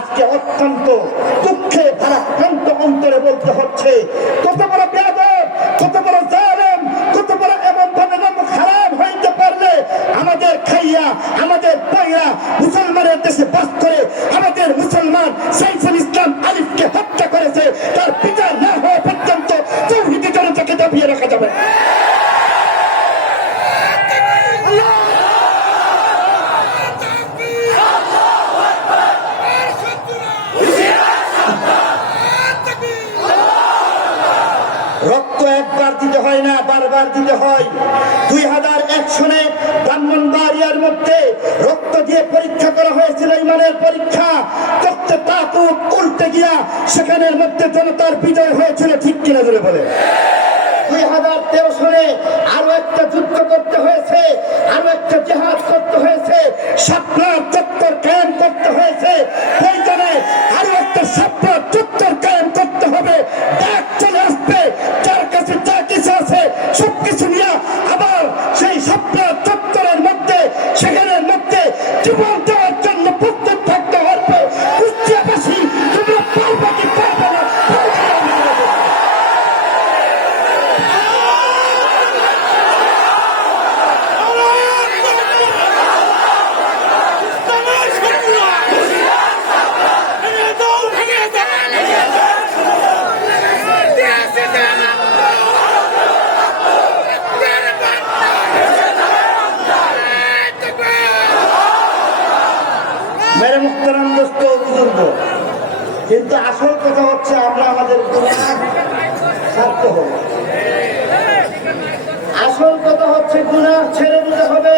আজকে অত্যন্ত দুঃখে ভারাক্রান্ত অন্তরে বলতে হচ্ছে, কত বড় বেয়াদব, কত বড় জালেম, কত বড় এমন ভাবে খারাপ হইতে পারলে আমাদের খাইয়া আমাদের পয়রা মুসলমানের দেশে বাস করে আমাদের মুসলমান সাইফুল ইসলাম আলিফকে হত্যা করেছে, তার বিচার না হওয়া পর্যন্ত তৌহিদি জনতাকে দাবিয়ে রাখা যাবে। রক্ত একবার দিতে হয় না, বারবার দিতে হয়। 2001 সনে ব্রাহ্মণবাড়িয়ার মধ্যে রক্ত দিয়ে পরীক্ষা করা হয়েছিল, ইমানের পরীক্ষা করতে তাকুত উল্টে গিয়া সেখানের মধ্যে জনতার বিজয় হয়েছিল, ঠিক কিনা ধরে বলে। 2013 সনে আরো একটা যুদ্ধ করতে হয়েছে, আরো একটা জিহাদ করতে হয়েছে, শাপলা চত্বর কায়েম করতে হয়েছে, প্রয়োজনে আরো একটা শাপলা চত্বর কায়েম করতে হবে। ডাক চলে আসবে, যার কাছে যা কিছু আছে সবকিছু নিয়ে আবার সেই শাপলা চত্বরের মধ্যে সেখানের মধ্যে জীবন দেওয়ার জন্য প্রস্তুত থাকতে হবে। কুষ্টিয়াবাসী তোমরা পারবে কি পারবে না? মেরে মুখতারাম দোস্ত বুজুর্গ, কিন্তু আসল কথা হচ্ছে আমরা আমাদের গুনাহ ছাড়তে হবে। আসল কথা হচ্ছে গুনাহ ছেড়ে দিতে হবে।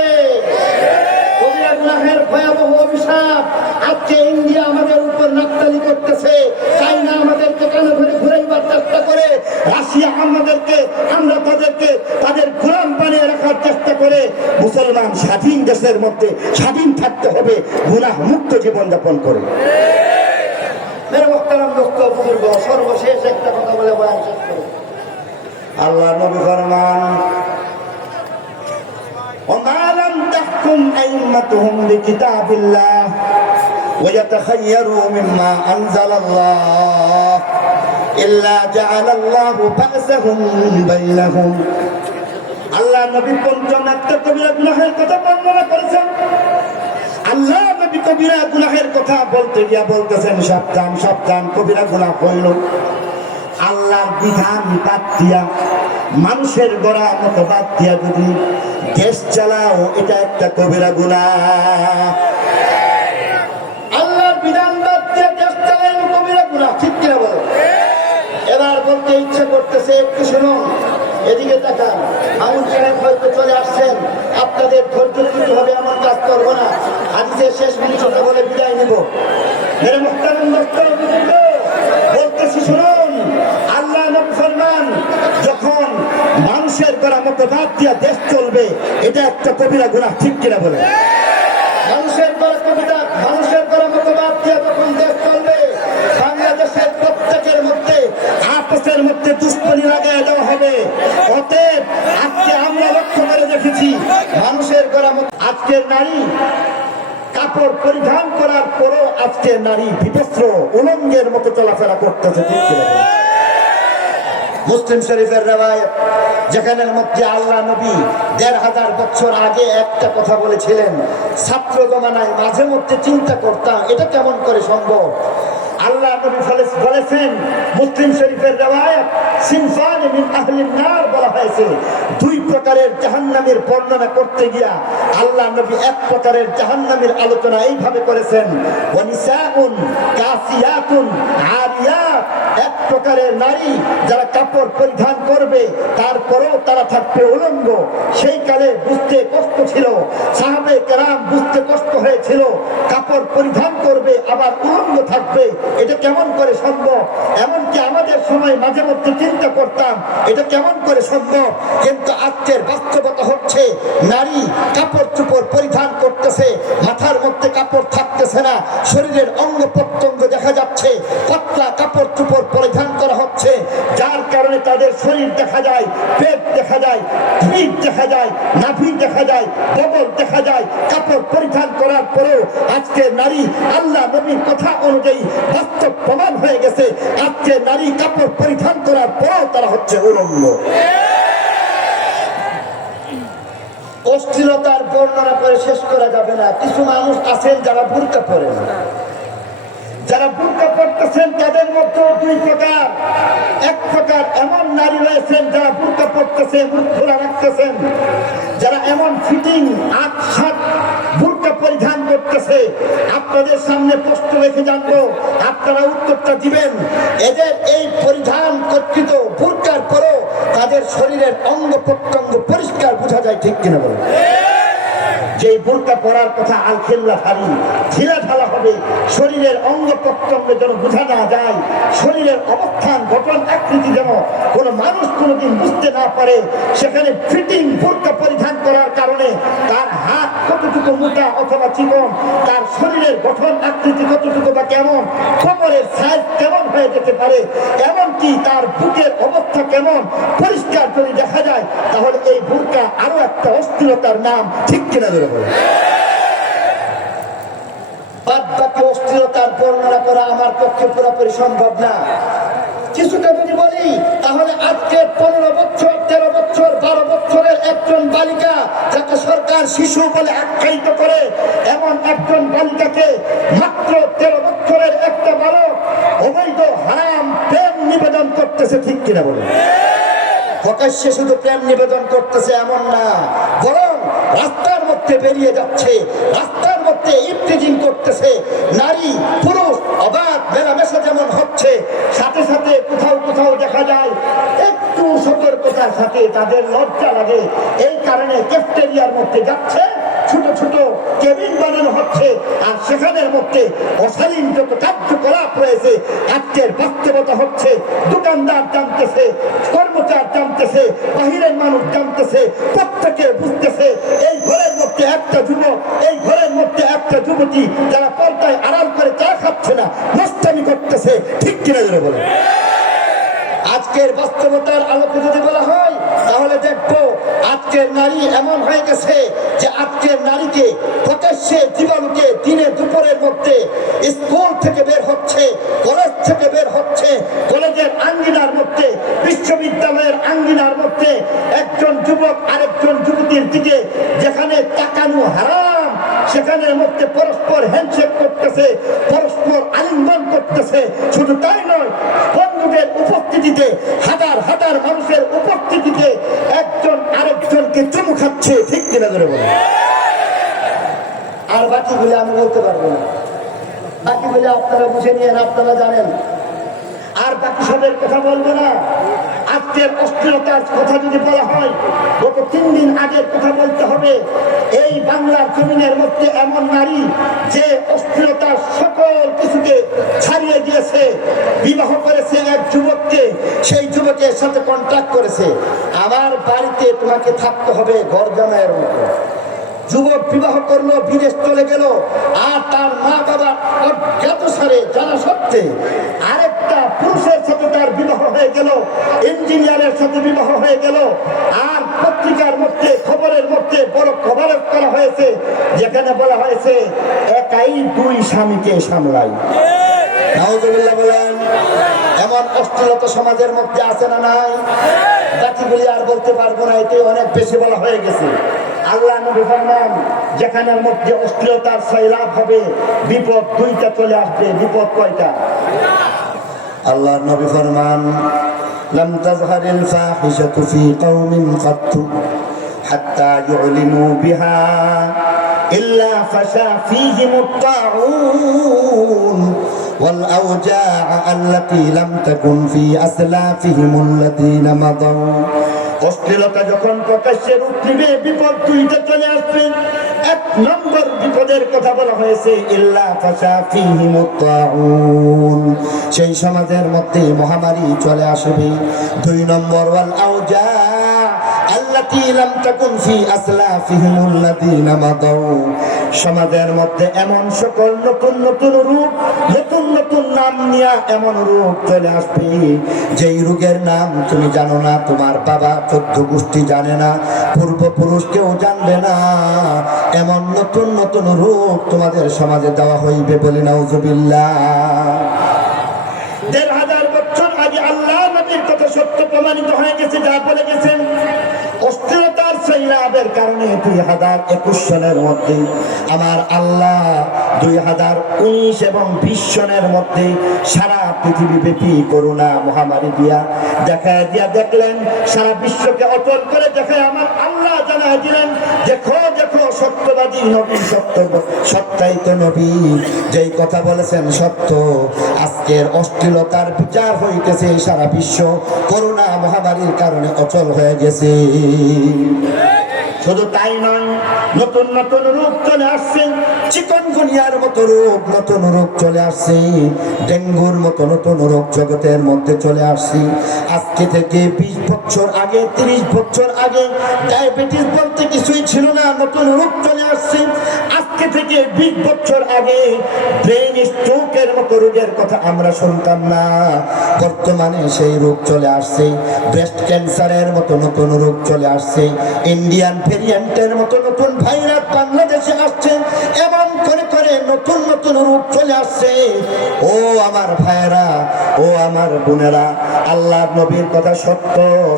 কবিরা গুনাহের ভয়াবহ অভিশাপ আজকে ইন্ডিয়া আমাদের উপর নাকতালি করতেছে, চাইনা আমাদেরকে কেন ধরে ঘুরাইবার চেষ্টা করে, রাশিয়া আমাদেরকে, আমরা তাদেরকে তাদের গোলাম বানিয়ে রাখার চেষ্টা করে। মুসলমান স্বাধীন দেশের মধ্যে স্বাধীন থাকতে হবে, গুনাহ মুক্ত জীবনযাপন করে। মেরে মুহতারাম দোস্ত বুজুর্গ, সর্বশেষ একটা কথা বলে বয়ান শেষ করি। আল্লাহ নবী ফরমান, وما لم تحكم أئمتهم بكتاب الله ويتخيروا مما أنزل الله إلا جعل الله بأسهم بينهم। আল্লাহ নবী পঞ্চম একটা কবিরা গুনাহের কথা বর্ণনা করেছেন। আল্লাহ নবী কবিরা গুনাহের কথা বলতে গিয়া বলতেছেন, সাবধান সাবধান, কবিরা গুনাহ হইল আল্লাহর বিধান বাদ দিয়া, মানুষের গড়া মতো বাদ দিয়া যদি দেশ চালাও, এটা একটা কবিরা গুনাহ। আল্লাহর বিধান বাদ দিয়া দেশ চালানো কবিরা গুনাহ, ঠিক কিনা বলো? এবার বলতে ইচ্ছা করতেছে, একটু শুনুন, এদিকে তাকান। মামুন সাহেব হয়তো চলে আসছেন, আপনাদের ধৈর্য ধরতে হবে, এমন কাজ করবো না। হাদিসের শেষ মিনিট বলে বিদায় নেব। মেরে মুহতারাম দোস্ত বুজুর্গ, বলতেছি শুনুন, আল্লাহ নবী ফরমান, যখন মানুষের করা মতো বাদ দিয়া দেশ চলবে, এটা একটা কবিরা গুনাহ, ঠিক কিনা বলে? মানুষের করা কবিতা, মানুষের করা মতো বাদ দিয়া যখন দেশ চলবে, বাংলাদেশের প্রত্যেকের মধ্যে আপসের মধ্যে দুশ্মনী লাগাই দেওয়া হবে। অতএব আজকে আমরা লক্ষ্য করে দেখেছি, মানুষের করা মতো আজকের নারী কাপড় পরিধান করার পরও আজকের নারী বিবস্ত্র উলঙ্গের মতো চলাফেরা করতেছে, ঠিক কিনা? মুসলিম শরীফের রওয়ায়াত, যেখানের মধ্যে আল্লাহ নবী ১৫০০ বছর আগে একটা কথা বলেছিলেন। ছাত্র জমানায় মাঝে মধ্যে চিন্তা করতাম, এটা কেমন করে সম্ভব। আল্লাহ নবী বলেছেন, মুসলিম শরীফের রওয়ায়াত, সিনফান মিন আহলিন নার বলা হয়েছে। দুই প্রকারের জাহান্নামের বর্ণনা করতে গিয়া আল্লাহ নবী এক প্রকারের জাহান্নামের আলোচনা এইভাবে করেছেন, ওয়া নিসাউন কাসিয়াতুন আরিয়াত, এক প্রকারের নারী যারা কাপড় পরিধান করবে তারপরেও তারা থাকবে উলঙ্গ। সেই কালে বুঝতে কষ্ট ছিল, সাহাবে কেরাম বুঝতে কষ্ট হয়েছিল, কাপড় পরিধান করবে আবার উলঙ্গ থাকবে, এটা কেমন করে সম্ভব। এমনকি আমাদের সময় মাঝে মধ্যে চিন্তা করতাম, এটা কেমন করে সম্ভব। কিন্তু আজকের বাস্তবতা হচ্ছে, নারী কাপড় চোপড় পরিধান করতেছে, মাথার মধ্যে কাপড় থাকতেছে না, শরীরের অঙ্গ প্রত্যঙ্গ দেখা যাচ্ছে, পাতলা কাপড় চোপড় পরিধান করা হচ্ছে, যার কারণে তাদের শরীর দেখা যায়, পেট দেখা যায়, পিঠ দেখা যায়, নাভি দেখা যায়, বগল দেখা যায়। কাপড় পরিধান করার পরেও আজকে নারী, আল্লাহ নবী ইসলামী কথা অনুযায়ী বাস্তব প্রমাণ হয়ে গেছে। আজকে নারী কাপড় পরিধান করার পরেও তারা হচ্ছে উলঙ্গ। অশ্লীলতার বর্ণনা করে শেষ করা যাবে না। কিছু মানুষ আছেন যারা বুরকা পরে না, যারা বুরকা পড়তেছেন তাদের মধ্যে দুই প্রকার। এক প্রকার এমন নারী রয়েছেন যারা বুরকা পড়তেছে, মুখ খোলা রাখতেছেন, যারা এমন ফিটিং আট বুরকা পরিধান করতেছে। আপনাদের সামনে প্রশ্ন রেখে জানবো, আপনারা উত্তরটা দিবেন। এদের এই পরিধান কর্তৃত বুরকার পরও তাদের শরীরের অঙ্গ প্রত্যঙ্গ পরিষ্কার বোঝা যায়, ঠিক কিনা বলেন? যে বুরকা পরার কথা আল খেল্লা ভারী ঢিলা ঢালা হবে, শরীরের অঙ্গ প্রত্যঙ্গ যেন বোঝা না যায়, শরীরের অবস্থান গঠন আকৃতি যেন কোনো মানুষ কোনোদিন বুঝতে না পারে। সেখানে ফিটিং বুরকা পরিধান করার কারণে তার হাত কতটুকু মোটা অথবা চিকন, তার শরীরের গঠন আকৃতি কতটুকু বা কেমন, কোমরের সাইজ কেমন হয়ে যেতে পারে, এমনকি তার বুকের অবস্থা কেমন পরিষ্কার করে দেখা যায়, তাহলে এই বুরকা আরো একটা অস্থিরতার নাম, ঠিক কিনা ধরে বলে? বাদ বাকি অস্থিরতার বর্ণনা করা আমার পক্ষে পুরোপুরি সম্ভব না। কিছুটা যদি বলি তাহলে আজকে 15 বছর 13 বছর 12 বছরের একজন বালিকা, যাকে সরকার শিশু বলে আখ্যায়িত করে, এমন একজন বালিকাকে মাত্র 13 বছরের একটা বালক অবৈধ হারাম প্রেম নিবেদন করতেছে, ঠিক কিনা বলে? প্রকাশ্যে শুধু প্রেম নিবেদন করতেছে এমন না, বরং রাস্তার মধ্যে বেরিয়ে যাচ্ছে, রাস্তার মধ্যে ইফতিজিং করতেছে। নারী পুরুষ অবাধ মেলামেশা যেমন হচ্ছে, সাথে সাথে কোথাও কোথাও দেখা যায় একটু সতর্কতার সাথে তাদের লজ্জা লাগে। এই কারণে ক্যাফটেরিয়ার মধ্যে যাচ্ছে, ছোট ছোট কেবিন বানানো হচ্ছে, আর সেখানের মধ্যে অশালীন যত কার্যকলাপ রয়েছে আজকের বাস্তবতা হচ্ছে। দোকানদার জানতেছে, কর্মচারী জানতেছে, বাহিরের মানুষ জানতেছে, প্রত্যেকে বুঝতেছে এই ঘরের মধ্যে একটা যুবক, এই ঘরের মধ্যে একটা যুবতী যারা পর্দায় আরাম করে চা খাচ্ছে না, নষ্টামি করতেছে, ঠিক কিনা ধরে বলে? আজকের বাস্তবতার আলোকে যদি বলা হয় তাহলে দেখবো আজকের নারী এমন হয়ে গেছে যে আজকের নারীকে প্রকাশ্যে জীবাণুকে দিনে দুপুরের মধ্যে স্কুল থেকে বের হচ্ছে, কলেজ থেকে বের হচ্ছে, কলেজের আঙ্গিনার মধ্যে, বিশ্ববিদ্যালয়ের আঙ্গিনার মধ্যে একজন যুবক আরেকজন যুবতীর দিকে যেখানে তাকানো হারাম, সেখানের মধ্যে পরস্পর হ্যান্ডশেক করতেছে, পরস্পর আলিঙ্গন করতেছে। শুধু তাই নয়, বন্ধুদের উপস্থিতিতে, হাজার হাজার মানুষের উপস্থিতিতে একজন আরেকজনকে চুমু খাচ্ছে, ঠিক কিনা ধরে বলে? আর বাকিগুলো আমি বলতে পারবো না, বাকিগুলো আপনারা বুঝে নিয়েন, আপনারা জানেন। আর বাকি সবের কথা বলবো না। আজকের অস্থিরতার কথা যদি বলা হয়, গত 3 দিন আগের কথা বলতে হবে। এই বাংলার জমিনের মধ্যে এমন নারী যে অস্থিরতার সকল কিছুকে ছাড়িয়ে দিয়েছে, বিবাহ করেছে এক যুবককে, সেই যুবকের সাথে কন্ট্রাক্ট করেছে, আমার বাড়িতে তোমাকে থাকতে হবে ঘর জামাইয়ের মতো। যুবক বিবাহ করলো, বিদেশ চলে গেল, আর তার মা বাবা অজ্ঞাত সারে জানা সত্ত্বে আরেকটা পুরুষের সাথে তার বিবাহ হয়ে গেল, ইঞ্জিনিয়ারের সাথে বিবাহ হয়ে গেল। আর পত্রিকার মধ্যে, খবরের মধ্যে বড় কভারেজ করা হয়েছে, যেখানে বলা হয়েছে একাই 2 স্বামীকে সামলায়। নাউজুবিল্লাহ বলেন। এমন অশ্লীলতা সমাজের মধ্যে আছে না নাই? বাকিগুলি আর বলতে পারবো না, এতে অনেক বেশি বলা হয়ে গেছে। আল্লাহ নবী ফরমান, যেখানের মধ্যে অশ্লীলতার সয়লাভ হবে, বিপদ 2টা চলে আসবে। বিপদ কয়টা? আল্লাহ নবী ফরমান, লাম তাজহারিল ফাহিশাতু ফি কওমিন কাত্তু হাত্তা ইউলিনু বিহা ইল্লা ফাশা ফীহিমুত তাউন ওয়াল আওজা' আল্লাতী লাম তাকুন ফি আসলাফিহিমুল লাযীনা মাদাউ। অশ্লীলতা যখন প্রকাশ্যে রূপ নিবে, বিপদ 2টা চলে আসবে। 1 নম্বর বিপদের কথা বলা হয়েছে ইল্লা ফাশা ফীহিমুত তাউন, সেই সমাজের মধ্যে মহামারী চলে আসবে। 2 নম্বর ওয়াল আওজা' আল্লাতী লাম তাকুন ফি আসলাফিহিমুল লাযীনা মাদাউ, সমাজের মধ্যে এমন সকল নতুন নতুন রূপ, নতুন নতুন নাম নাম নিয়ে এমন রোগ চলে আসবে যেই রোগের নাম তুমি জানো না, তোমার বাবা 14 গোষ্ঠী জানে না, পূর্বপুরুষ কেউ জানবে না। এমন নতুন নতুন রোগ তোমাদের সমাজে দেওয়া হইবে, বলি নাউজুবিল্লাহ। 1500 বছর আগে আল্লাহ নবীর কথা সত্য প্রমাণিত হয়ে গেছে, যা বলে গেছেন। অস্থিরতার সৈলাবের কারণে 2021 সনের মধ্যে আমার আল্লাহ 2019 এবং 20 সনের মধ্যে সারা পৃথিবীব্যাপী করোনা মহামারী দিয়া দেখায় দিয়া দেখলেন, সারা বিশ্বকে অচল করে দেখায় আমার আল্লাহ জানায় দিলেন, দেখো দেখো সত্যবাদী নবী, সত্যায়িত নবী যেই কথা বলেছেন সত্য। আজকের অশ্লীলতার বিচার হইতেছে সারা বিশ্ব করোনা মহামারীর কারণে অচল হয়ে গেছে। শুধু তাই নয়, নতুন নতুন রূপ চলে আসছে, চিকনগুনিয়ার মতো রূপ, নতুন রূপ চলে আসছে, ডেঙ্গুর মতো নতুন রোগ জগতের মধ্যে চলে আসছে। আজকে থেকে 20 বছর আগে, 30 বছর আগে ডায়াবেটিস বলতে কিছুই ছিল না, নতুন রোগ চলে আসছে। আজকে থেকে 20 বছর আগে ব্রেন স্ট্রোকের মতো রোগের কথা আমরা শুনতাম না, বর্তমানে সেই রোগ চলে আসছে। ব্রেস্ট ক্যান্সারের মতো নতুন রোগ চলে আসছে, ইন্ডিয়ান ভেরিয়েন্টের মতো নতুন ভাইরাস বাংলাদেশে আসছে, এমন করে করে নতুন নতুন রূপ চলে আসছে। ও আমার ভাইয়েরা, ও আমার বোনেরা, আল্লাহর নবীর কথা সত্য,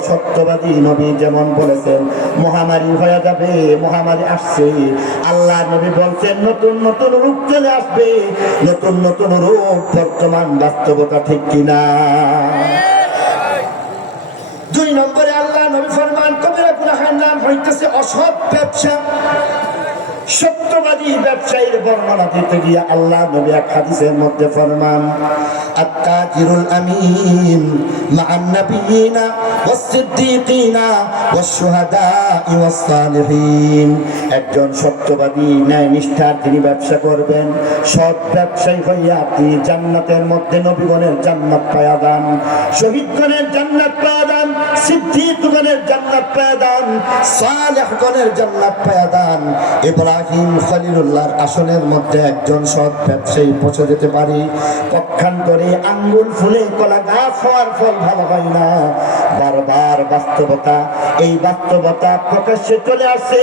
সত্যবাদী নবী যেমন বলেছেন মহামারী হয়ে যাবে, মহামারী আসছে। আল্লাহর নবী বলছেন নতুন নতুন রূপ চলে আসবে, নতুন নতুন রূপ বর্তমান বাস্তবতা, ঠিক কিনা? 2 নম্বরে আল্লাহ নবী ফরমান, কবিরা গুনাহের নাম হইতেছে অসৎ ব্যবসা। সত্যবাদী ব্যবসায়ীর বর্ণনা দিতে গিয়ে আল্লাহ নবী এক হাদিসের মধ্যে ফরমান, আত-তাজিরুল আমিন মা'আন নাবিয়িনা ওয়াস-সিদ্দীকিনা ওয়াশ-শুহাদা'i ওয়াস-সালিহিন। একজন সত্যবাদী ন্যায় নিষ্ঠার তিনি ব্যবসা করবেন, সৎ ব্যবসায়ী হইয়া তিনি জান্নাতের মধ্যে নবীগণের জান্নাত পায়া দেন, শহীদগণের জান্নাত পায়া দেন, সিদ্দীকগণের জান্নাত পায়া দেন, সালেহগণের জান্নাত পায়া দেন। ইব্রাহিম খলিলুল্লাহর আসনের মধ্যে একজন সৎ ব্যবসায়ী পৌঁছে যেতে পারে। পক্ষান্তরে আঙ্গুল ফুলে কলা গাছ হওয়ার ফল ভালো হয় না। বারবার বাস্তবতা, এই বাস্তবতা প্রকাশ্যে চলে আসে।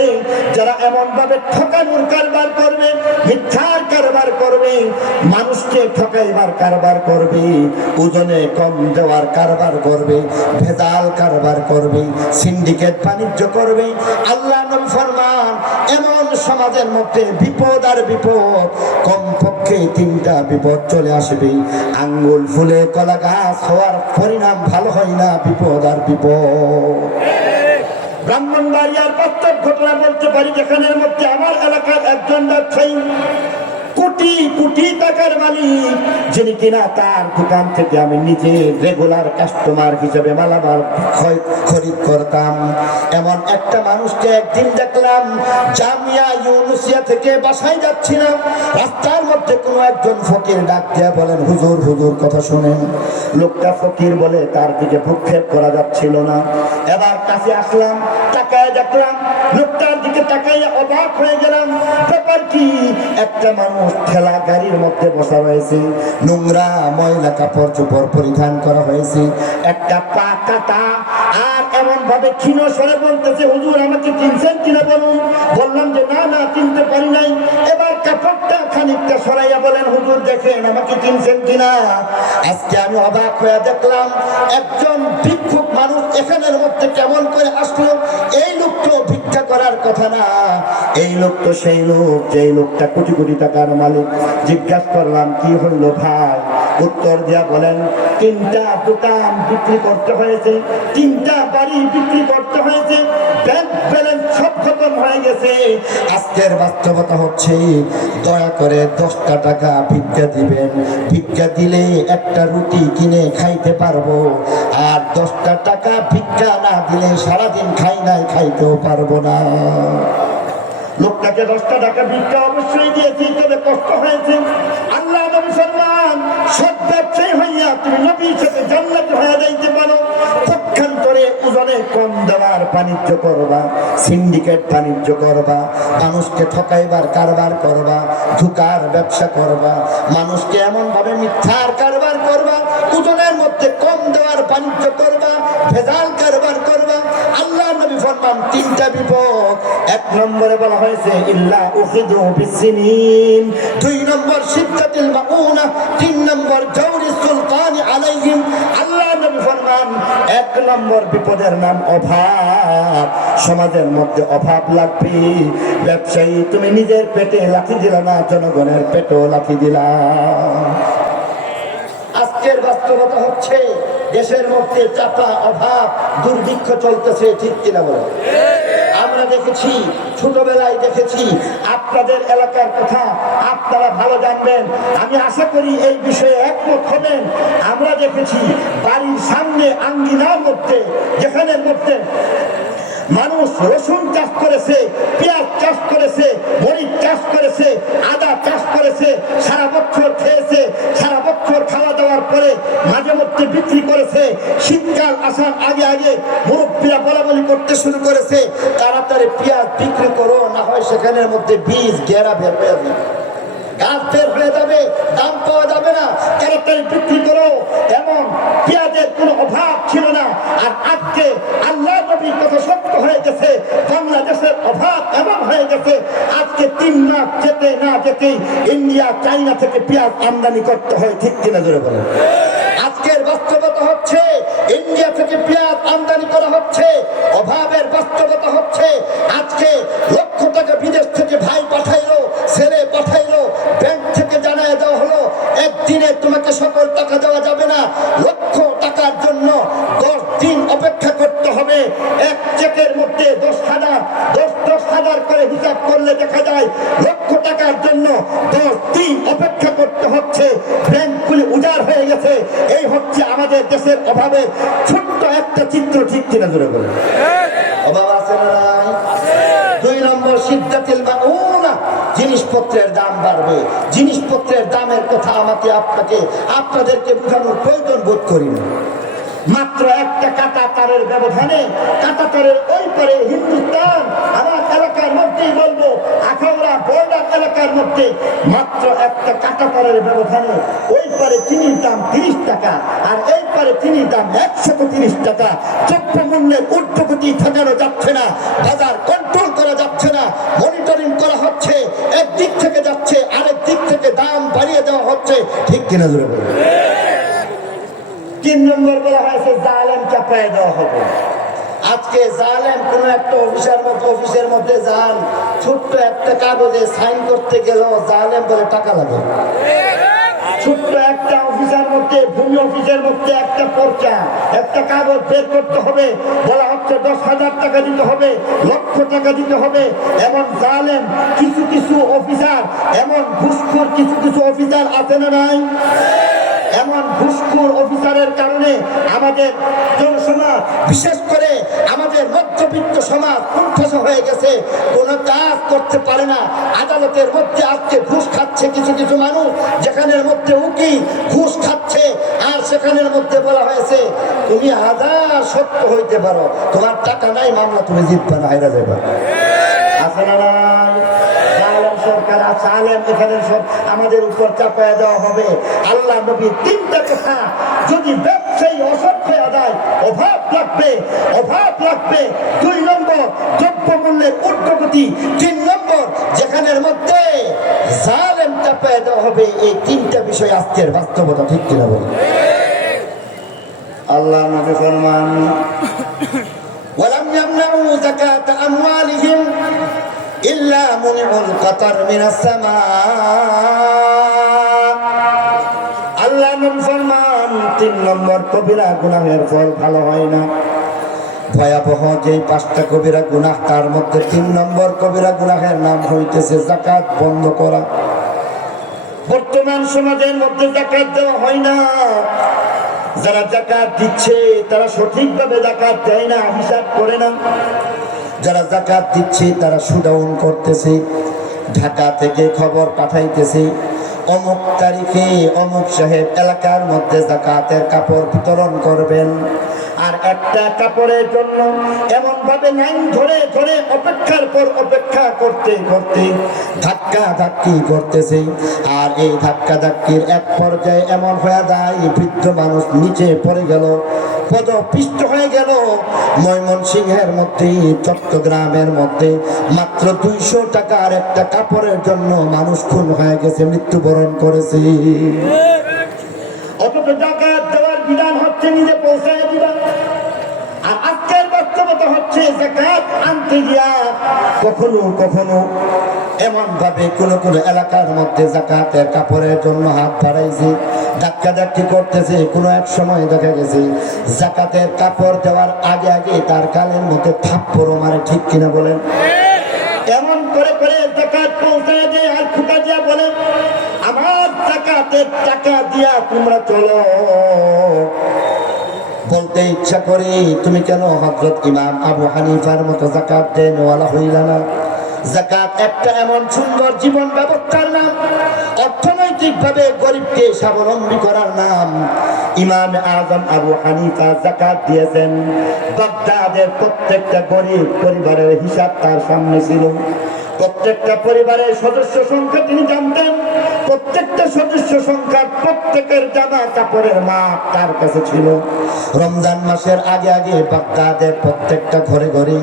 যারা এমন ভাবে ঠকানোর কারবার করবে, মিথ্যার কারবার করবে, মানুষকে ঠকাইবার কারবার করবে, ওজনে কম দেওয়ার কারবার করবে, ভেজাল কারবার করবে, সিন্ডিকেট বাণিজ্য করবে, আল্লাহ নবী ফরমান এমন সমাজের মধ্যে বিপদ আর বিপদ, কমপক্ষে 3টা বিপদ চলে আসবে। আঙ্গুল ফুলে কলা গাছ হওয়ার পরিণাম ভালো হয় না, বিপদ আর বিপদ। ব্রাহ্মণবাড়িয়ার বাস্তব ঘটনা বলতে পারি, যেখানের মধ্যে আমার এলাকার একজন ব্যবসায়ী কোটি কোটি টাকার মালিক, যিনি কিনা তার দোকান থেকে আমি নিজে রেগুলার কাস্টমার হিসেবে মালামাল খরিদ করতাম। এমন একটা মানুষকে একদিন দেখলাম, জামিয়া ইউনুসিয়া থেকে বাসায় যাচ্ছিলাম, রাস্তার মধ্যে কোনো একজন ফকির ডাক দিয়ে বলেন, হুজুর হুজুর কথা শুনেন। লোকটা ফকির বলে তার দিকে ভ্রুক্ষেপ করা যাচ্ছিল না। এবার কাছে আসলাম, তাকায় দেখলাম, লোকটার দিকে তাকাইয়া অবাক হয়ে গেলাম। ব্যাপার কি? একটা মানুষ ঠেলা গাড়ির মধ্যে বসা রয়েছে, নোংরা ময়লা কাপড় চোপড় পরিধান করা হয়েছে, একটা পা কাটা, আর এমন ভাবে ক্ষীণ স্বরে বলতেছে, হুজুর আমাকে চিনছেন কিনা বলুন। বললাম যে না না, চিনতে পারি নাই। এবার কাপড়টা খানিকটা সরাইয়া বলেন, হুজুর দেখেন আমাকে চিনছেন কিনা। আজকে আমি অবাক হয়ে দেখলাম, একজন ভিক্ষুক মানুষ এখানের মধ্যে কেমন করে আসলো। এই লোক তো ভিক্ষা করার কথা না, এই লোক তো সেই লোক যেই লোকটা কোটি কোটি টাকার মালিক। জিজ্ঞাসা করলাম কি হইল ভাই? উত্তর দিয়া বলেন, 3টা দোকান বিক্রি করতে হয়েছে, 3টা বাড়ি বিক্রি করতে হয়েছে, ব্যাংক ব্যালেন্স সব খতম হয়ে গেছে। আজকের বাস্তবতা হচ্ছে, দয়া করে 10টা টাকা ভিক্ষা দিবেন, ভিক্ষা দিলে একটা রুটি কিনে খাইতে পারবো, আর 10টা টাকা ভিক্ষা না দিলে সারাদিন খাই নাই, খাইতেও পারবো না। লোকটাকে 10টা টাকা ভিক্ষা অবশ্যই দিয়েছি, তবে কষ্ট হয়েছে। আল্লাহ নবী ফরমান, সৎ ব্যবসায়ী হইয়া তুমি নবীর সাথে জান্নাতে হয়ে যাইতে পারো। পক্ষান্তরে ওজনে কম দেওয়ার বাণিজ্য করবা, সিন্ডিকেট বাণিজ্য করবা, মানুষকে ঠকাইবার কারবার করবা, ধোঁকার ব্যবসা করবা, মানুষকে এমন ভাবে মিথ্যার কারবার করবা, ওজনের মধ্যে কম দেওয়ার বাণিজ্য করবা, ভেজাল কারবার করবা। আল্লাহ নবী ফরমান তিনটা বিপদ। এক নম্বরে বলা হয়েছে ইল্লা উখিদু বিসসিনিন, দুই নম্বর শিদ্দাতুল মাউনা, তিন নম্বর জাওরি সুলতান আলাইহিম। আল্লাহ নবী ফরমান এক নম্বর বিপদের নাম অভাব। সমাজের মধ্যে অভাব লাগবে। ব্যবসায়ী, তুমি নিজের পেটে লাথি দিলা না, জনগণের পেটেও লাথি দিলা। আজকের বাস্তবতা হচ্ছে দেশের মধ্যে চাপা অভাব, দুর্ভিক্ষ চলতেছে, ঠিক কিনা বলো? আমরা দেখেছি, ছোটবেলায় দেখেছি, আপনাদের এলাকার কথা আপনারা ভালো জানবেন, আমি আশা করি এই বিষয়ে একমত হবেন। আমরা দেখেছি বাড়ির সামনে আঙ্গিনার মধ্যে, যেখানে মধ্যে মানুষ রসুন চাষ করেছে, পেঁয়াজ চাষ করেছে, মরিচ চাষ করেছে, আদা চাষ করেছে, সারা বছর খেয়েছে, সারা বছর খাওয়া দাওয়ার পরে মাঝে মধ্যে বিক্রি করেছে। শীতকাল আসার আগে আগে মুরব্বীরা বলা বলি করতে শুরু করেছে, তাড়াতাড়ি পেঁয়াজ বিক্রি করো, না হয় সেখানের মধ্যে বীজ গেরা বের হয়ে যাবে, গাছ বের হয়ে যাবে, দাম পাওয়া যাবে না, তাড়াতাড়ি বিক্রি করো। এমন পেঁয়াজের কোনো অভাব ছিল না। আর আজকে আল্লাহ নবীর কথা সত্য হয়ে গেছে, বাংলাদেশের অভাব এমন হয়ে গেছে, আজকে 3 মাস যেতে না যেতেই ইন্ডিয়া, চাইনা থেকে পেঁয়াজ আমদানি করতে হয়, ঠিক কিনা জোরে বলেন? আজকের বাস্তবতা হচ্ছে ইন্ডিয়া থেকে পেঁয়াজ আমদানি করা হচ্ছে। অভাবের বাস্তবতা হচ্ছে আজকে লক্ষ টাকা বিদেশ থেকে ভাই পাঠাইলো, ছেলে পাঠাইলো, ব্যাংক থেকে জানায় দেওয়া হলো একদিনে তোমাকে সকল টাকা দেওয়া যাবে না, লক্ষ টাকার জন্য 10 দিন অপেক্ষা করতে হবে। এক চেকের মধ্যে 10,000 করে হিসাব করলে দেখা যায় লক্ষ টাকার জন্য 10 দিন অপেক্ষা করতে হচ্ছে। ব্যাংকগুলি উজাড় হয়ে গেছে। এই হচ্ছে আমাদের দেশের অভাবের ছোট্ট একটা চিত্র, ঠিক কিনা জোরে বলে? অভাব আছে না নাই? 2 নম্বর শিদ্দাতুল মাউনা, জিনিসপত্রের দাম বাড়বে। জিনিসপত্রের দামের কথা আমাকে আপনাদেরকে বোঝানোর প্রয়োজন বোধ করি না। মাত্র একটা কাঁটা তারের ব্যবধানে, কাঁটা তারের ওই পারে হিন্দুস্তান, আমার এলাকার মধ্যেই বলবো, আখাউড়া বর্ডার এলাকার মধ্যে মাত্র একটা কাঁটা তারের ব্যবধানে ওই পারে চিনির দাম 30 টাকা, আর এই পারে চিনির দাম 130 টাকা। দ্রব্যমূল্যের ঊর্ধ্বগতি ঠেকানো যাচ্ছে না, বাজার কন্ট্রোল করা যাচ্ছে না, মনিটরিং করা হচ্ছে, একদিক থেকে যাচ্ছে আরেক দিক থেকে দাম বাড়িয়ে দেওয়া হচ্ছে, ঠিক কিনা জোরে বলুন? 3 নম্বর বলা হয়েছে জালেম চাপায় দেওয়া হবে। আজকে জালেম কোন একটা অফিসের মধ্যে যান, ছোট্ট একটা কাগজে সাইন করতে গেল জালেম বলে টাকা লাগে। ছোট্ট একটা অফিসের মধ্যে, ভূমি অফিসের মধ্যে একটা পর্চা, একটা কাগজ বের করতে হবে, বলা হচ্ছে 10,000 টাকা দিতে হবে, লক্ষ টাকা দিতে হবে। এমন জালেম কিছু কিছু অফিসার, এমন ঘুষখোর কিছু কিছু অফিসার আছে না নাই? এমন ঘুষখোর অফিসারের কারণে আমাদের জনসমাজ, বিশেষ করে আমাদের মধ্যবিত্ত সমাজ কুণ্ঠাসা হয়ে গেছে, কোনো কাজ করতে পারে না। আদালতের মধ্যে আজকে ঘুষ খাচ্ছে কিছু কিছু মানুষ, যেখানের মধ্যে উকিল ঘুষ খাচ্ছে, আর সেখানের মধ্যে বলা হয়েছে তুমি হাজার সত্য হইতে পারো, তোমার টাকা নাই, মামলা তুমি জিতবে না, হাইরা যাবে। আছে না নাই? সরকার আলেম এখানে সব আমাদের উপর চাপায় দেওয়া হবে। আল্লাহ নবীর 3টা কথা যদি ব্যবসায়ী অসৎ হয়ে যায়, অভাব লাগবে। 2 নম্বর দ্রব্যমূল্যের ঊর্ধ্বগতি, 3 নম্বর যেখানের মধ্যে জালেম চাপায় দেওয়া হবে। এই 3টা বিষয় আজকের বাস্তবতা, ঠিক কিনা বল? আল্লাহ নবী ফরমান ওয়ালাম ইয়ামনাউ যাকাতা আমওয়ালিহিম ইল্লা মুনিউল কাতার মিনাস সামা। আল্লাহ নবী ফরমান 3 নম্বর কবিরা গুনাহের ফল ভালো হয় না। ভয়াবহ যে 5টা কবিরা গুনাহ, তার মধ্যে 3 নম্বর কবিরা গুনাহের নাম হইতেছে যাকাত বন্ধ করা। বর্তমান সমাজের মধ্যে যাকাত দেওয়া হয় না। যারা যাকাত দিচ্ছে তারা সঠিকভাবে যাকাত দেয় না, হিসাব করে না। যারা যাকাত দিচ্ছে তারা সুদাউন করতেছে, ঢাকা থেকে খবর পাঠাইতেছে অমুক তারিখে অমুক সাহেব এলাকার মধ্যে যাকাতের কাপড় বিতরণ করবেন। আর একটা কাপড়ের জন্য এমন ভাবে লাইন ধরে ধরে অপেক্ষার পর অপেক্ষা করতে করতে ধাক্কা ধাক্কি করতেছে। আর এই ধাক্কা ধাক্কির এক পর্যায়ে এমন হয়ে যায় বৃদ্ধ মানুষ নিচে পড়ে গেল, পদপিষ্ট হয়ে গেল। ময়মনসিংহের মধ্যে, চট্টগ্রামের মধ্যে মাত্র 200 টাকার একটা কাপড়ের জন্য মানুষ খুন হয়ে গেছে, মৃত্যুবরণ করেছে। অথচ জাকাত দেওয়ার বিধান হচ্ছে নিজে পৌঁছায় দিবা। আর আজকের বাস্তবতা হচ্ছে জাকাত আনতে গিয়া কখনো কখনো এমন ভাবে কোন কোন এলাকার মধ্যে জাকাতের কাপড়ের জন্য হাত বাড়াইছে, ধাক্কা ধাক্কি করতেছে। কোনো এক সময় দেখা গেছে জাকাতের কাপড় দেওয়ার আগে আগে তার গালের মধ্যে থাপ্পড় মারে, ঠিক কিনা বলেন? এমন করে করে জাকাত পৌঁছায় দেয় আর ফুটা দিয়া বলে, আমার জাকাতের টাকা দিয়া তোমরা চলো। বলতে ইচ্ছা করে, তুমি কেন হযরত ইমাম আবু হানিফার মতো জাকাত দেনওয়ালা হইলা না? জাকাত একটা এমন সুন্দর জীবন ব্যবস্থার নাম, অর্থনৈতিক ভাবে গরিবকে স্বাবলম্বী করার নাম। ইমাম আজম আবু হানিফা জাকাত দিয়েছেন। বাগদাদের প্রত্যেকটা গরিব পরিবারের হিসাব তার সামনে ছিল। প্রত্যেকটা পরিবারের সদস্য সংখ্যা তিনি জানতেন। প্রত্যেকটা সদস্য সংখ্যার প্রত্যেকের জামা কাপড়ের মাপ তার কাছে ছিল। রমজান মাসের আগে আগে বাগদাদের প্রত্যেকটা ঘরে ঘরে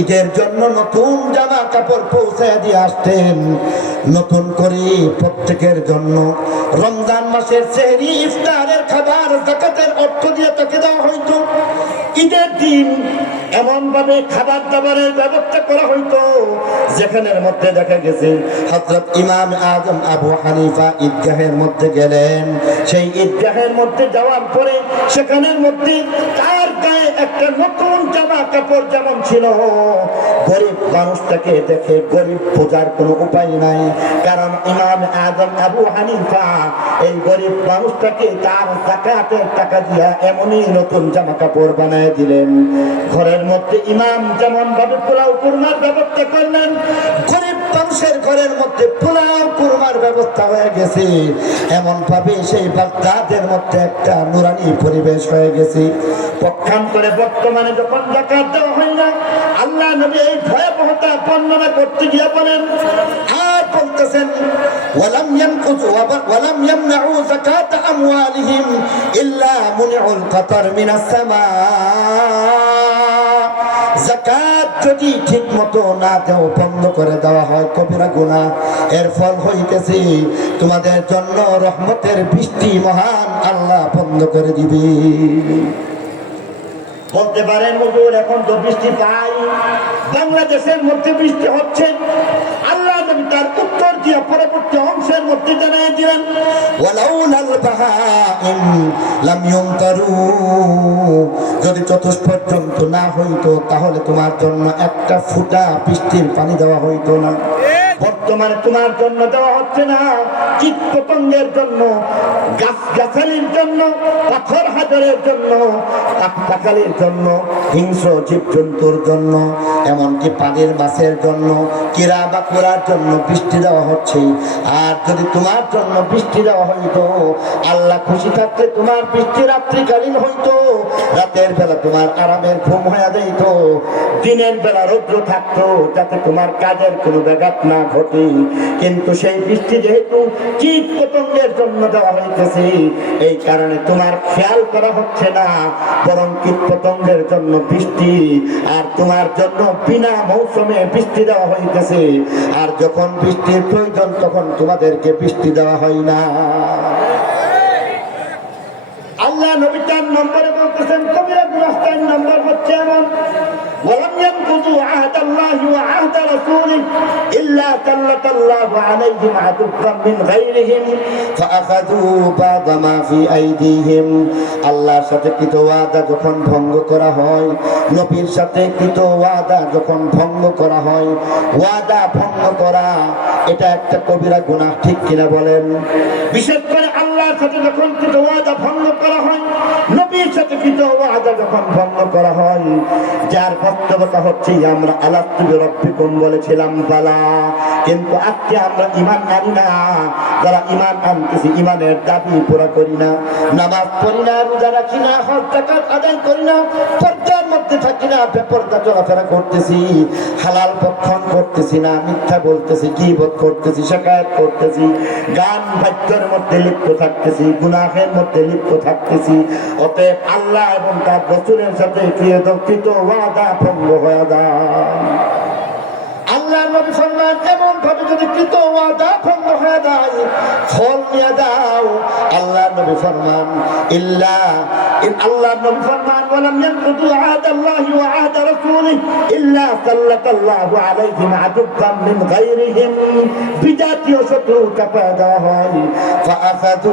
ঈদের জন্য নতুন জামা কাপড় পৌঁছায় দিয়ে আসতেন, নতুন করে প্রত্যেকের জন্য। রমজান মাসের সেহরি ইফতারের খাবার জাকাতের অর্থ দিয়ে তাকে দেওয়া হইতো। ঈদের দিন এমন ভাবে খাবার দাবারের ব্যবস্থা করা হইতো যেখানের মধ্যে দেখা গেছে হযরত ইমাম আজম আবু হানিফা ঈদগাহের মধ্যে গেলেন। সেই ঈদগাহের মধ্যে যাওয়ার পরে সেখানের মধ্যে তার গায়ে একটা নতুন জামা কাপড় যেমন ছিল, গরিব মানুষটাকে দেখে গরিব বোঝার কোনো উপায় নাই। কারণ ইমাম আজম আবু হানিফা এই গরিব মানুষটাকে তার জাকাতের টাকা দিয়া এমনই নতুন জামা কাপড় বানায় দিলেন। ঘরের মধ্যে ইমাম যেমন ভাবে পোলাও কুরমার ব্যবস্থা করলেন, গরিব মানুষের ঘরের মধ্যে পোলাও কুরমার ব্যবস্থা হয়ে গেছে। এমন ভাবে সেই বাগদাদের মধ্যে একটা নুরানি পরিবেশ হয়ে গেছে। পক্ষান্তরে বর্তমানে যখন জাকাত দেওয়া হয় না, আল্লাহ নবী এই ভয়াবহতা বর্ণনা করতে গিয়ে বলেন আর বলতেছেন, ওয়ালাম ইয়ানকুযু ওয়ালাম ইয়ামনাউ যাকাত আমওয়ালিহিম ইল্লা মুনিউল কাতার মিনাস সামা। জাকাত যদি ঠিক মতো না দেও, বন্ধ করে দেওয়া হয়, কবিরা গুনাহ। এর ফল হইতেছে তোমাদের জন্য রহমতের বৃষ্টি মহান আল্লাহ বন্ধ করে দিবে। বলতে পারেন হুজুর এখন তো বৃষ্টি পাই, বাংলাদেশের মধ্যে বৃষ্টি হচ্ছে। আল্লাহ নবী তার উত্তর দিয়ে পরবর্তী অংশের মধ্যে জানিয়ে দিলেন, ওয়ালাউলাল বাহাইম লাম ইউমতারু। যদি চতুষ্পর্যন্ত না হইতো তাহলে তোমার জন্য একটা ফুটা বৃষ্টির পানি দেওয়া হইতো না। বর্তমানে তোমার জন্য দেওয়া হচ্ছে না, কীট পতঙ্গের জন্য, গাছ গাছালির জন্য, পাথর হাজারের জন্য, পাখালির জন্য, হিংস্র জীবজন্তুর জন্য, এমনকি পানির মাছের জন্য, কিরা বা কোরার জন্য বৃষ্টি দেওয়া হচ্ছে। আর যদি তোমার জন্য বৃষ্টি দেওয়া হইতো, আল্লাহ খুশি থাকলে তোমার বৃষ্টি রাত্রিকালীন হইতো, রাতের বেলা তোমার আরামের ঘুম হয়ে যাইত, দিনের বেলা রৌদ্র থাকতো, যাতে তোমার কাজের কোনো ব্যাঘাত না ঘটে। কিন্তু সেই বৃষ্টি যেহেতু কীট পতঙ্গের জন্য দেওয়া হইতেছে, এই কারণে তোমার খেয়াল করা হচ্ছে না, বরং কীট পতঙ্গের জন্য বৃষ্টি আর তোমার জন্য বিনা মৌসুমে বৃষ্টি দেওয়া হইতেছে। আর যখন বৃষ্টির প্রয়োজন তখন তোমাদেরকে বৃষ্টি দেওয়া হয় না। আল্লাহ নবী 4 নম্বরে বলতেছেন, কবিরা গুনাহ 4 নম্বর হচ্ছে এমন, ওয়ালাম ইয়ানকুযু আহদাল্লাহি ওয়া আহদা রাসূলিহি ইল্লা সাল্লাল্লাহু আলাইহিম আদুওয়াম মিন গায়রিহিম ফাআখাযু বা'দা মা ফি আইদিহিম। আল্লাহর সাথে কৃত ওয়াদা যখন ভঙ্গ করা হয়, নবীর সাথে কৃত ওয়াদা যখন ভঙ্গ করা হয়, ওয়াদা ভঙ্গ করা এটা একটা কবিরা গুনাহ, ঠিক কিনা বলেন? বিশেষ করে আল্লাহর সাথে যখন কৃত ওয়াদা ভঙ্গ করা হয়, নবীর সাথে কৃত ওয়াদা যখন ভঙ্গ করা হয়, যার বাস্তবতা হচ্ছে আমরা আলাস্তু বিরব্বিকুম বলেছিলাম বালা, কিন্তু আজকে আমরা ইমান আনি না। যারা ইমান আনতেছি ইমানের দাবি পুরা করি না, নামাজ পড়ি না, রোজা রাখি না, হজ যাকাত আদায় করি না, পর্দার মধ্যে থাকি না, বেপরদা চলাফেরা করতেছি, হালাল ভক্ষণ করতেছি না, মিথ্যা বলতেছি, গীবত করতেছি, শিকায়ত করতেছি, গান বাদ্যের মধ্যে লিপ্ত থাকতেছি, গুনাহের মধ্যে লিপ্ত থাকতেছি। অতএব আল্লাহ এবং তার রাসূলের সাথে কৃত ওয়াদা ভঙ্গ হয়ে যায়। আল্লাহর নবী ফরমান এমন ভাবে যদি কৃত ওয়াদা ভঙ্গ হয়ে যায়, ফল নিয়ে দাও। আল্লাহর নবী ফরমান আল্লাহর নবী ফরমান ওয়ালাম ইয়ানকুদু আহাদাল্লাহি ওয়া আহাদা রাসূলিহি ইল্লা সাল্লাল্লাহু আলাইহিম আদুব্বাম মিন গায়রিহিম। বিজাতীয় শত্রুতা পয়দা হয়, ফাআখাযু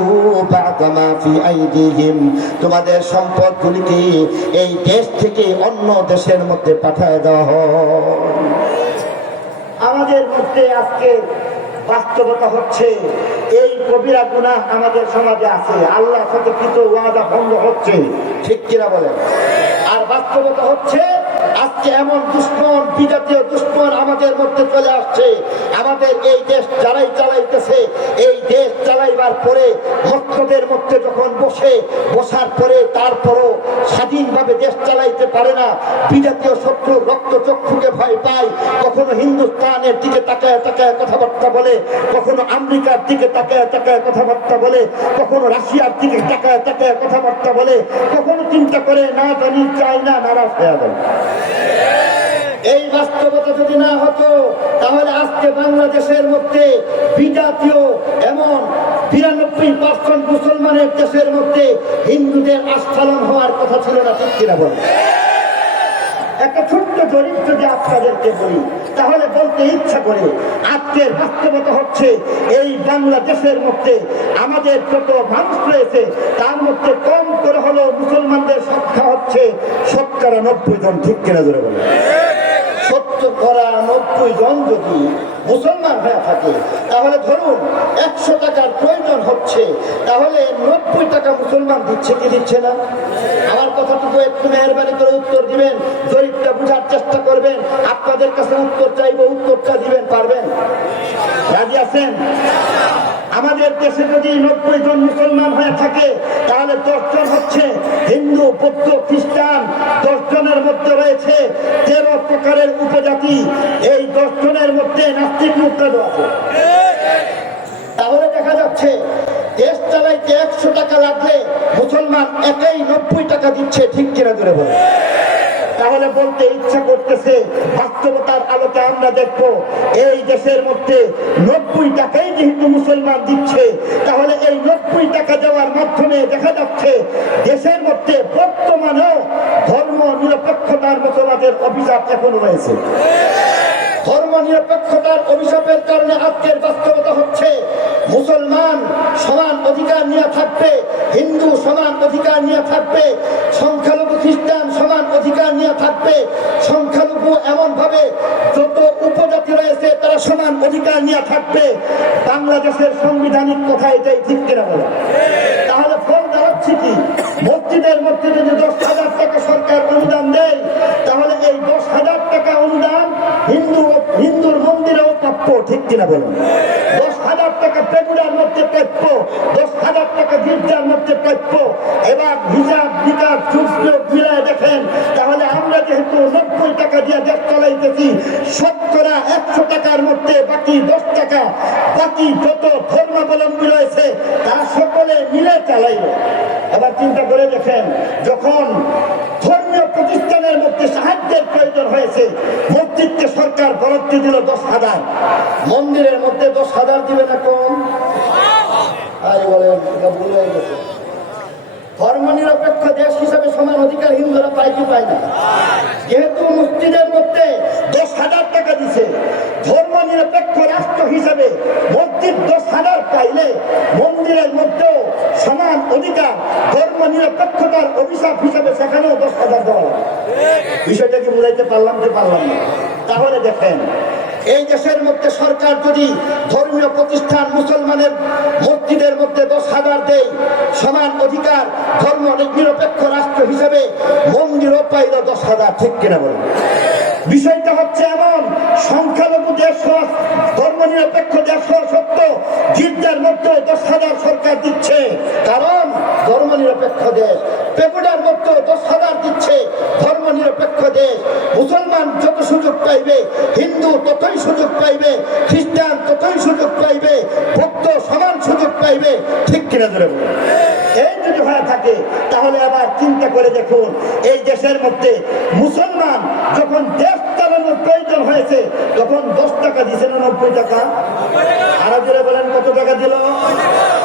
বা'দা মা ফি আইদিহিম। তোমাদের সম্পদগুলিকে এই দেশ থেকে অন্য দেশের মধ্যে পাঠিয়ে দেওয়া হয়। আমাদের মধ্যে আজকে বাস্তবতা হচ্ছে এই কবিরা গুনাহ আমাদের সমাজে আছে, আল্লাহর সাথে কৃত ওয়াদা ভঙ্গ হচ্ছে, ঠিক কিনা বলেন? আর বাস্তবতা হচ্ছে আজকে এমন দুশ্মন, বিজাতীয় দুশ্মন আমাদের মধ্যে চলে আসছে। আমাদের এই দেশ যারাই চালাইতেছে, এই দেশ চালাইবার পরে মক্তদের মধ্যে যখন বসার পরে তারপরও স্বাধীনভাবে দেশ চালাইতে পারে না। বিজাতীয় শত্রু রক্ত চক্ষুকে ভয় পায়, কখনো হিন্দুস্তানের দিকে তাকায় তাকায় কথাবার্তা বলে, কখনো আমেরিকার দিকে তাকায় তাকায় কথাবার্তা বলে, কখনো রাশিয়ার দিকে তাকায় তাকায় কথাবার্তা বলে, কখনো চিন্তা করে না জানি চায়না নারাজ হয়ে যায়। এই বাস্তবতা যদি না হতো তাহলে আজকে বাংলাদেশের মধ্যে বিজাতীয় এমন ৯২% মুসলমানের দেশের মধ্যে হিন্দুদের আস্ফালন হওয়ার কথা ছিল না, ঠিক কিনা বলেন? একটা ছোট্ট জরিপ যদি আপনাদেরকে বলি তাহলে বলতে ইচ্ছা করে, আজকের বাস্তবতা হচ্ছে এই বাংলাদেশের মধ্যে আমাদের যত মানুষ রয়েছে তার মধ্যে কম করে হলেও মুসলমানদের সংখ্যা হচ্ছে ৯০ জন, ঠিক কিনা জোরে বলেন? ৯০ জন যদি মুসলমান হয়ে থাকে তাহলে ধরুন ১০০ টাকার প্রয়োজন হচ্ছে, তাহলে ৯০ টাকা মুসলমান দিচ্ছে কি দিচ্ছে না? আমার কথাটুকু একটু মেহরবানি করে উত্তর দিবেন, জরিপটা বুঝার চেষ্টা করবেন। আপনাদের কাছে উত্তর চাইবো, উত্তরটা দিবেন, পারবেন? রাজি আছেন? আমাদের দেশে যদি ৯০ জন মুসলমান হয়ে থাকে তাহলে ১০ জন হচ্ছে হিন্দু, বৌদ্ধ, খ্রিস্টান। ১০ জনের মধ্যে রয়েছে ১৩ প্রকারের উপজাতি। এই ১০ জনের মধ্যে নাস্তিক মুরতাদ আছে। তাহলে দেখা যাচ্ছে দেশ চালাইতে ১০০ টাকা লাগলে মুসলমান একাই ৯০ টাকা দিচ্ছে, ঠিক কিনা জোরে বলে? তাহলে বলতে ইচ্ছা করতেছে বাস্তবতার আলোকে আমরা দেখবো এই দেশের মধ্যে ৯০ টাকাই যেহেতু মুসলমান দিচ্ছে, তাহলে এই ৯০ টাকা দেওয়ার মাধ্যমে দেখা যাচ্ছে দেশের মধ্যে বর্তমানেও ধর্ম নিরপেক্ষতার মতবাদের অভিশাপ এখনো রয়েছে। ধর্ম নিরপেক্ষতার অভিশাপের কারণে আজকের বাস্তবতা হচ্ছে মুসলমান সমান অধিকার নিয়ে থাকবে, হিন্দু সমান অধিকার নিয়ে থাকবে, সংখ্যালঘু খ্রিস্টান সমান অধিকার নিয়ে থাকবে, সংখ্যালঘু এমন ভাবে যত উপজাতি রয়েছে তারা সমান অধিকার নিয়ে থাকবে। বাংলাদেশের সাংবিধানিক কথা এটাই, ঠিক কিনা বলে? তাহলে ফল দাঁড়াচ্ছে কি? মসজিদের মধ্যে যদি ১০,০০০ টাকা সরকার অনুদান দেয় তাহলে এই ১০,০০০ টাকা অনুদান হিন্দুর মন্দিরেও প্রাপ্য, ঠিক কিনা বলুন? ১০,০০০ টাকা পেগুড়ার মধ্যে প্রাপ্য, ১০,০০০ টাকা গির্জার মধ্যে প্রাপ্য। এবার হিসাব নিকাশ যুগ মিলায় দেখেন, তাহলে আমরা যেহেতু ৯০ টাকা দিয়ে দেশ চালাইতেছি, শতকরা ১০০ টাকার মধ্যে বাকি ১০ টাকা বাকি যত ধর্মাবলম্বী রয়েছে তারা সকলে মিলে চালাইবে। এবার চিন্তা করে দেখেন, যখন ধর্মীয় প্রতিষ্ঠানের মধ্যে সাহায্যের প্রয়োজন হয়েছে, মসজিদকে সরকার বরাদ্দ দিল ১০,০০০, মন্দিরের মধ্যে ১০,০০০ দিবে না কম? আরে বলেন, ভুল হয়ে গেছে। ধর্ম নিরপেক্ষ দেশ হিসাবে সমান অধিকার হিন্দুরা পায় কি পায় না? যেহেতু মসজিদের মধ্যে ১০,০০০ টাকা দিছে, ধর্ম নিরপেক্ষ রাষ্ট্র হিসাবে মসজিদ ১০,০০০ পাইলে মন্দিরের মধ্যেও সমান অধিকার ধর্ম নিরপেক্ষতার অভিশাপ হিসাবে সেখানেও ১০,০০০ দেওয়া হবে। বিষয়টা কি বুঝাইতে পারলাম যে পারলাম না? তাহলে দেখেন, এই দেশের মধ্যে সরকার যদি ধর্মীয় প্রতিষ্ঠান মুসলমানের মসজিদের মধ্যে ১০,০০০ দেয়, সমান অধিকার ধর্ম নিরপেক্ষ রাষ্ট্র হিসেবে মন্দিরও পাইল ১০,০০০, ঠিক কিনা বলুন? বিষয়টা হচ্ছে এমন, সংখ্যালঘু দেশ ধর্ম গির্জার মধ্যে 10,000 সরকার দিচ্ছে, কারণ ধর্ম নিরপেক্ষ দেশ। পেপুডার মধ্যে 10,000 দিচ্ছে, ধর্ম নিরপেক্ষ দেশ। মুসলমান যত সুযোগ পাইবে, হিন্দু ততই সুযোগ পাইবে, খ্রিস্টান ততই সুযোগ পাইবে, ভক্ত সমান সুযোগ পাইবে। ঠিক কিনা ধরে বলুন? এই যদি হয়ে থাকে তাহলে আবার চিন্তা করে দেখুন, এই দেশের মধ্যে মুসলমান যখন দেশ চালানোর প্রয়োজন হয়েছে তখন 10 টাকা দিছে না 90 টাকা? আরো জোরে বলেন, কত টাকা দিল?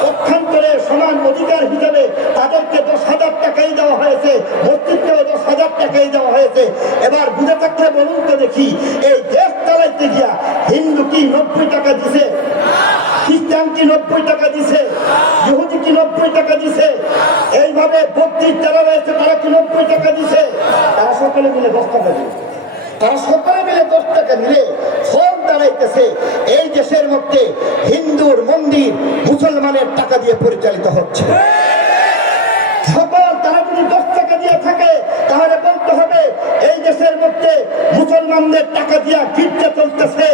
পক্ষান্তরে সমান অধিকার হিসাবে তাদেরকে 10,000 টাকাই দেওয়া হয়েছে, মসজিদকেও 10,000 টাকাই দেওয়া হয়েছে। এবার বুঝে থাকলে বলুন তো দেখি, এই দেশ চালাইতে গিয়া হিন্দু কি 90 টাকা দিছে? খ্রিস্টান কি 90 টাকা দিছে? ইহুদি কি 90 টাকা দিছে? এইভাবে বত্রিশ যারা রয়েছে তারা কি 90 টাকা দিছে? তারা সকলে মিলে 10 টাকা দিচ্ছে। তারা সকলে মিলে 10 টাকা মিলে ফল দাঁড়াইতেছে। এই দেশের মধ্যে হিন্দুর মন্দির মুসলমানের টাকা দিয়ে পরিচালিত হচ্ছে। সকল তারা যদি 10 টাকা দিয়ে থাকে তাহলে বলতে হবে এই দেশের মধ্যে মুসলমানদের টাকা দিয়া গির্জা চলতেছে।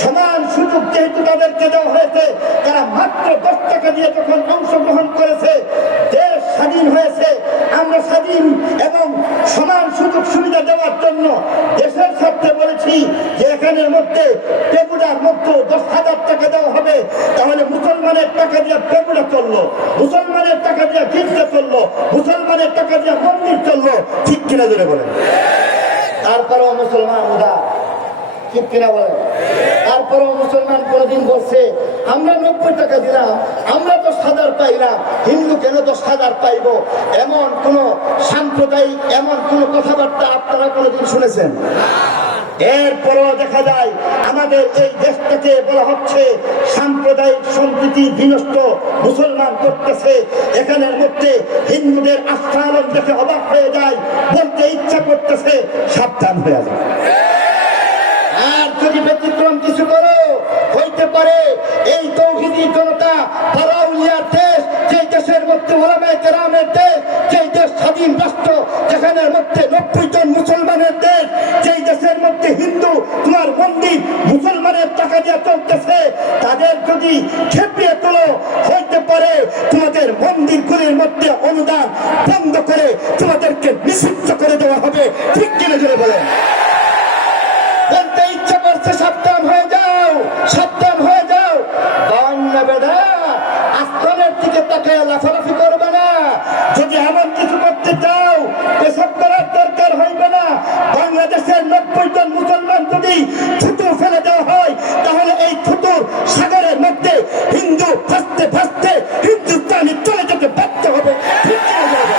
সমান সুযোগ যেহেতু তাদেরকে দেওয়া হয়েছে, তারা মাত্র 10 টাকা দিয়ে যখন অংশগ্রহণ করেছে, দেশ স্বাধীন হয়েছে। আমরা স্বাধীন এবং সমান সুযোগ সুবিধা দেওয়ার জন্য দেশের স্বার্থে বলেছি যে এখানের মধ্যে পেগুড়ার মধ্যে 10,000 টাকা দেওয়া হবে, তাহলে মুসলমানের টাকা দিয়ে পেগুড়া চললো, মুসলমানের টাকা দিয়ে গির্জা চললো, মুসলমানের টাকা দিয়ে মন্দির চললো। ঠিক কিনা ধরে বলেন? তারপরেও মুসলমান উদার। ঠিক কিনা বলেন? তারপরেও মুসলমান কোনদিন বলছে আমরা 90 টাকা দিলাম, আমরা 10,000 পাইলাম, হিন্দু কেন 10,000 পাইব? এমন কোন সাম্প্রদায়িক এমন কোন কথাবার্তা আপনারা কোনদিন শুনেছেন? এরপরও দেখা যায় আমাদের এই দেশটাকে বলা হচ্ছে সাম্প্রদায়িক সম্প্রীতি বিনষ্ট মুসলমান করতেছে। এখানের মধ্যে হিন্দুদের আস্থালন দেখে অবাক হয়ে যায়, বলতে ইচ্ছা করতেছে সাবধান হয়ে যায়। আর যদি ব্যতিক্রম কিছু করো, হইতে পারে এই তৌহিদি জনতা বারাউলিয়ার দেশ, যে দেশের মধ্যে ওলামায়ে কেরামের দেশ, যে দেশ স্বাধীন রাষ্ট্র, যেখানের মধ্যে 90 জন মুসলমানের দেশ, যেই দেশের মধ্যে হিন্দু তোমার মন্দির মুসলমানের টাকা দিয়ে চলতেছে, তাদের যদি খেপিয়ে তোলো, হইতে পারে তোমাদের মন্দিরগুলির মধ্যে অনুদান বন্ধ করে তোমাদেরকে নিষিদ্ধ করে দেওয়া হবে। ঠিক কিনা জোরে বলেন? বলতে ইচ্ছা করছে সাবধান হয়ে যাও, সাবধান হয়ে যাও। বাংলা বেদা আসমানের দিকে তাকায় লাফালাফি করবে না। যদি এমন কিছু করতে চাও, পেশাব করার দরকার হইবে না। বাংলাদেশের 90 জন মুসলমান যদি থুতু ফেলে দেওয়া হয়, তাহলে এই থুতুর সাগরের মধ্যে হিন্দু ভাসতে ভাসতে হিন্দুস্তানি চলে যেতে বাধ্য হবে। ঠিক কিনা বলবে?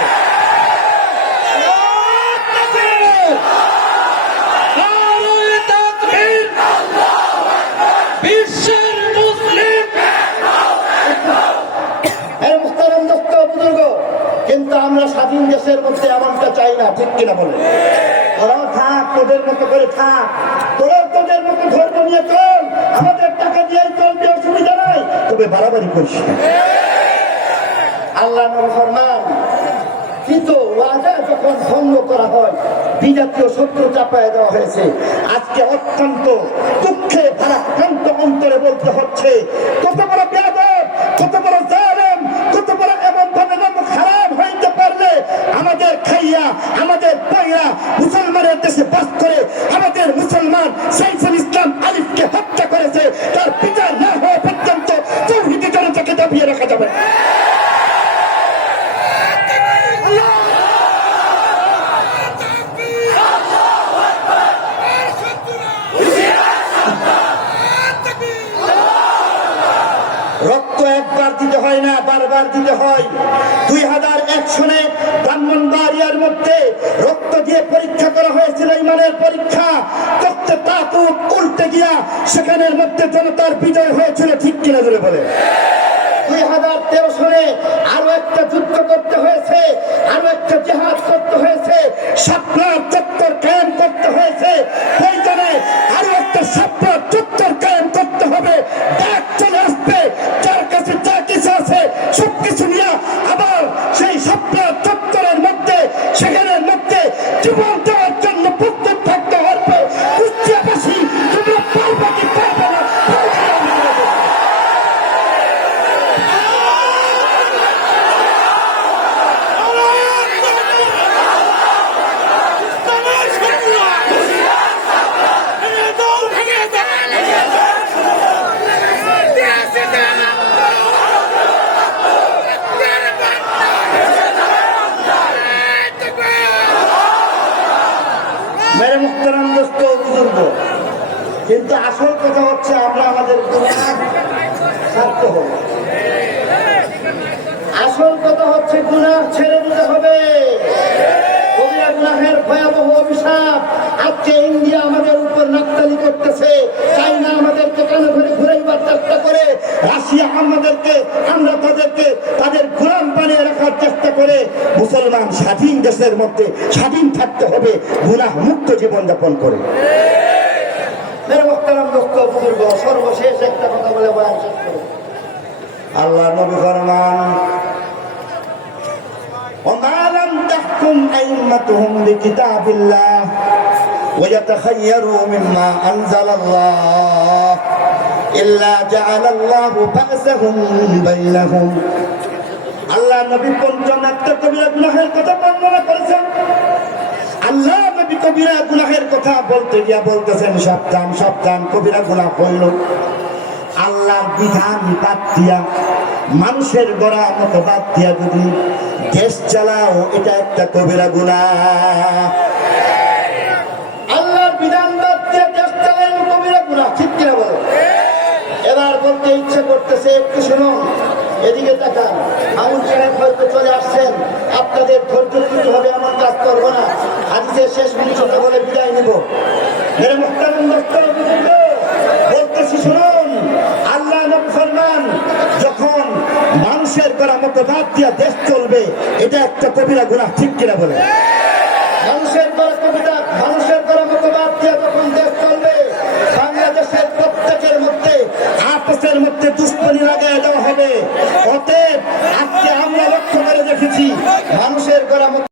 কিন্তু আমরা স্বাধীন দেশের মধ্যে এমনটা চাই না। ঠিক কিনা বলে? তোরাও থাক, তোদের মতো করে থাক, তোরা তোদের মতো ধর্ম নিয়ে চল, আমাদের টাকা দিয়ে চলবে, অসুবিধা নাই, তবে বাড়াবাড়ি করিস না। আল্লাহ নবী ফরমান, কিন্তু ওয়াদা যখন ভঙ্গ করা হয়, বিজাতীয় শত্রু চাপায় দেওয়া হয়েছে। আজকে অত্যন্ত দুঃখে ভারাক্রান্ত অন্তরে বলতে হচ্ছে, কত বড় বেয়াদব, কত বড় জালেম, কত বড় এমন ভাবে নাম খারাপ হইতে পারলে আমাদের খাইয়া আমাদের পয়রা মুসলমানের দেশে বাস করে আমাদের মুসলমান সাইফুল ইসলাম আলিফকে হত্যা করেছে, তার বিচার না হওয়া পর্যন্ত তৌহিদি জনতাকে দাবিয়ে রাখা যাবে। রক্ত একবার দিতে হয় না, বারবার দিতে হয়। 2001 সনে ব্রাহ্মণবাড়িয়ার মধ্যে রক্ত দিয়ে পরীক্ষা করা হয়েছিল, ইমানের পরীক্ষা করতে তাকুত উল্টে গিয়া সেখানের মধ্যে জনতার বিজয় হয়েছিল। ঠিক কিনা ধরে বলে? 2013 সনে আরো একটা যুদ্ধ করতে হয়েছে, আরো একটা জিহাদ করতে হয়েছে, শাপলার চত্বর কায়েম করতে হয়েছে। প্রয়োজনে আরো একটা শাপলার চত্বর কায়েম করতে হবে। ডাক চলে আসবে, যার কাছে যা কিছু আছে সবকিছু নিয়ে আবার সেই শাপলার চত্বরের মধ্যে সেখানের মধ্যে জীবন দেওয়ার জন্য প্রস্তুত থাকতে হবে। কুষ্টিয়াবাসী তোমরা পারবে কি পারবে না? মেরে মুখতারাম দোস্ত বুজুর্গ, কিন্তু আসল কথা হচ্ছে আমরা আমাদের গুনাহ ছাড়তে হবে। আসল কথা হচ্ছে গুনাহ ছেড়ে দিতে হবে। কবিরা গুনাহের ভয়াবহ অভিশাপ আজকে ইন্ডিয়া আমাদের উপর নাকতালি করতেছে, চাইনা আমাদেরকে কানে ধরে ঘুরাইবার চেষ্টা করে, রাশিয়া আমাদেরকে, আমরা তাদেরকে তাদের গোলাম বানিয়ে রাখার চেষ্টা করে। মুসলমান স্বাধীন দেশের মধ্যে স্বাধীন থাকতে হবে, গুনাহ মুক্ত জীবনযাপন করে। মেরে মুহতারাম দোস্ত বুজুর্গ, সর্বশেষ একটা কথা বলে বয়ান শেষ করব। আল্লাহ নবী ফরমান, وما لم تحكم أئمتهم بكتاب الله ويتخيروا مما أنزل الله إلا جعل الله بأسهم بينهم। আল্লাহ নবী পঞ্চম একটা কবিরা গুনাহের কথা বর্ণনা করেছেন। আল্লাহ নবী কবিরা গুনাহের কথা বলতে গিয়া বলতেছেন, সাবধান সাবধান, কবিরা গুনাহ হইল আল্লাহর বিধান বাদ দিয়া, মানুষের গড়া মতো বাদ দিয়া যদি দেশ চালাও, এটা একটা কবিরা গুনাহ। আল্লাহর বিধান বাদ দিয়া দেশ চালানো কবিরা গুনাহ, ঠিক কিনা বলো? এবার বলতে ইচ্ছা করতেছে, একটু শুনুন, এদিকে তাকান। মানুষ সাহেব হয়তো চলে আসছেন, আপনাদের ধৈর্য দিতে হবে, এমন কাজ করবো না। হাদিসের শেষ মিনিটটা বলে বিদায় নিব। মেরে মুহতারাম দোস্ত বুজুর্গ, বলতেছি শুনুন, আল্লাহ নবী ফরমান, যখন মানুষের করা মতো বাদ দিয়া দেশ চলবে, এটা একটা কবিরা গুনাহ, ঠিক কিনা বলে? মানুষের করা কবিরা